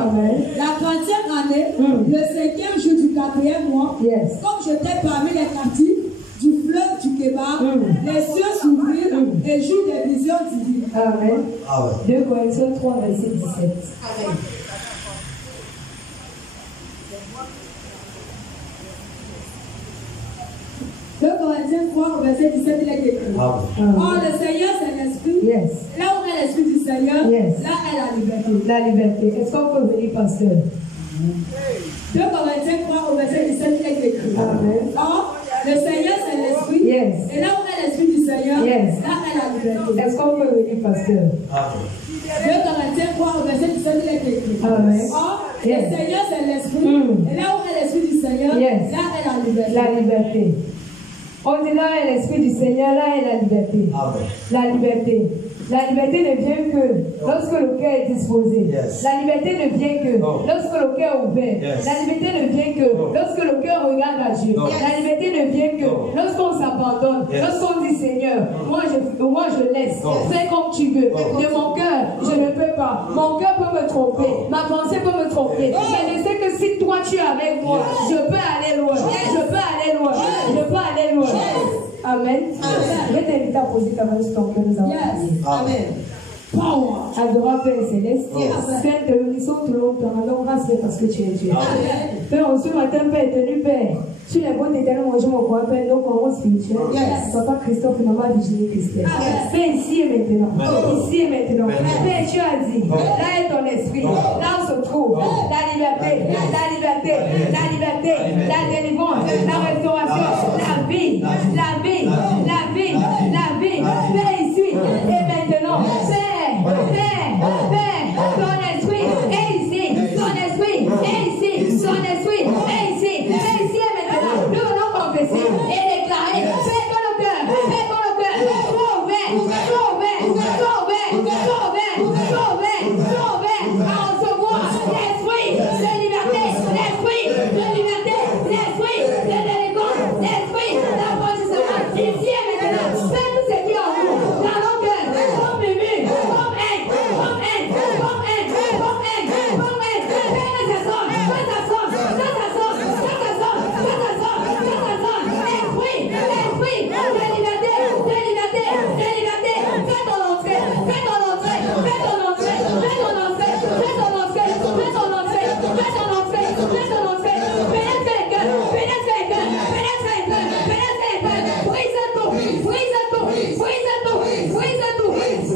Amen. La 30e année, le 5e jour du 4e mois, comme j'étais parmi les captifs du fleuve du Kébar, les cieux s'ouvrirent et j'eus des visions divines. Amen. 2 Corinthiens 3, verset 17. Amen. Le Corinthiens 3, verset 17, il est écrit. Or, le Seigneur, c'est l'Esprit. Là où est l'Esprit du Seigneur, là est la liberté. La liberté. Est-ce qu'on peut venir, pasteur? 2 Corinthiens 3, verset 17, il est écrit. Amen. Or, le Seigneur, c'est l'Esprit. Et là où est l'Esprit du Seigneur, là est la liberté. Est-ce qu'on peut venir, pasteur? 2 Corinthiens 3, verset 17, il est écrit. Amen. Or, le Seigneur, c'est l'Esprit. Et là où est l'Esprit du Seigneur, là est la liberté. La liberté. On dit là est l'Esprit du Seigneur, là est la liberté. Amen. La liberté. La liberté ne vient que lorsque le cœur est disposé. La liberté ne vient que lorsque le cœur est ouvert. La liberté ne vient que lorsque le cœur regarde à Dieu. La liberté ne vient que lorsqu'on s'abandonne. Lorsqu'on dit Seigneur, moi je laisse. Fais comme tu veux. De mon cœur, je ne peux pas. Mon cœur peut me tromper. Ma pensée peut me tromper. Mais je sais que si toi tu es avec moi, je peux aller loin. Je peux aller loin. Je peux aller loin. Amen. Je vais t'inviter à poser ta main sur ton cœur. Nous allons prier. Amen. Power. Adorant Père Céleste, Père, te bénissons tout le monde, rendons grâce parce que tu es Dieu. Père, ce matin, Père, tenu Père, sur les bonnes éternelles, moi je m'en crois, Père, donc en rond spirituel. Papa Christophe, maman Virginie Christelle. Père, ici et maintenant. Ici et maintenant. Père, tu as dit, là est ton esprit, là où se trouve la liberté, la liberté, la liberté, la délivrance, la restauration, la vie, la vie, la vie, la vie. Père, ici et maintenant. Père, ton esprit est ici, ton esprit est ici, ton esprit est ici, et maintenant, nous allons confesser et déclarer, fais ton cœur, sois ouvert, à recevoir l'esprit de liberté, l'esprit de liberté, l'esprit de délivrance, l'esprit d'affranchissement, ici et maintenant, fais tout ce qui est en nous, dans nos cœurs, comme ému, comme haine,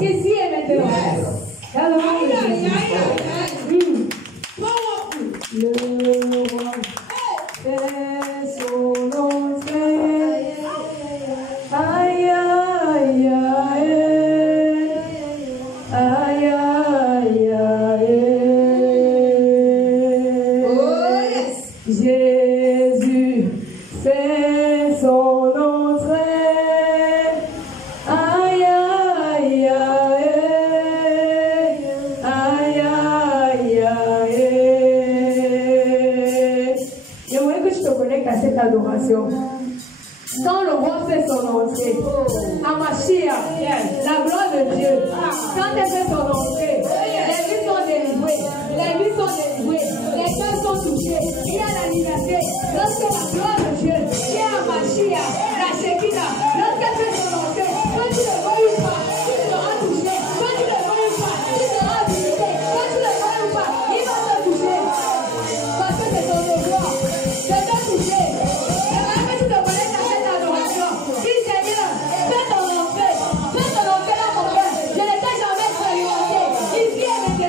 ici et maintenant. Le roi fait son entrée. Aïe, aïe, aïe. Aïe, aïe, aïe. Jésus fait son entrée. Aïe, aïe, aïe. Aïe, aïe, aïe. J'aimerais que tu te connectes à cette adoration. Quand le roi fait son entrée, à Machia, la gloire de Dieu, quand elle fait son entrée, les vies sont délivrées, les cœurs sont touchés, il y a la liberté. Lorsque la gloire de Dieu, qui est à Machia, la Shekinah, lorsqu'elle fait son entrée, quand tu le vois ou pas, tu seras touché, quand tu le vois ou pas, tu seras visité, quand tu le vois ou pas, il va te toucher, parce que c'est ton devoir, de te toucher. J'aimerais que tu te connectes à cette adoration. Dis Seigneur, fais ton entrée dans mon cœur. Je ne t'ai jamais expérimenté. Ici et maintenant.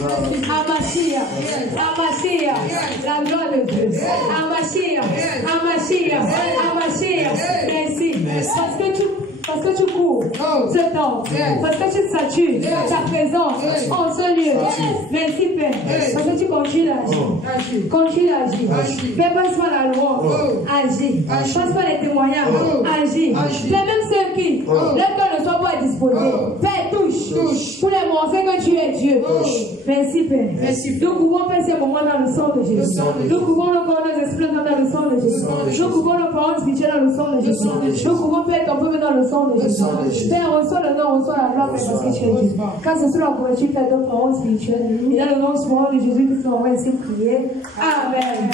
Amashia, Amashia, la gloire de Dieu. Amashia, Amashia, Amashia. Merci. Parce que tu cours ce temps. Parce que tu satures ta présence en ce lieu. Merci Père. Parce que tu continues d'agir. Continue d'agir. Père, passe par la loi. Agis. Passe par les témoignages. Agis. Père, même ceux qui, leur cœur ne soit pas disposé. Père, touche. Pour les montrer que tu es Dieu. Merci Père. Nous pouvons faire ces moments dans le sang de Jésus. Nous pouvons nos corps, nos esprits dans le sang de Jésus. Nous pouvons nos paroles spirituelles dans le sang de Jésus. Nous pouvons faire ton peuple dans le sang de Jésus. Père, reçois le nom, reçois la gloire, parce que tu es Dieu. Car ce soit la couverture faite de paroles spirituelles. Et dans le nom de Jésus, nous sommes ainsi priés. Amen.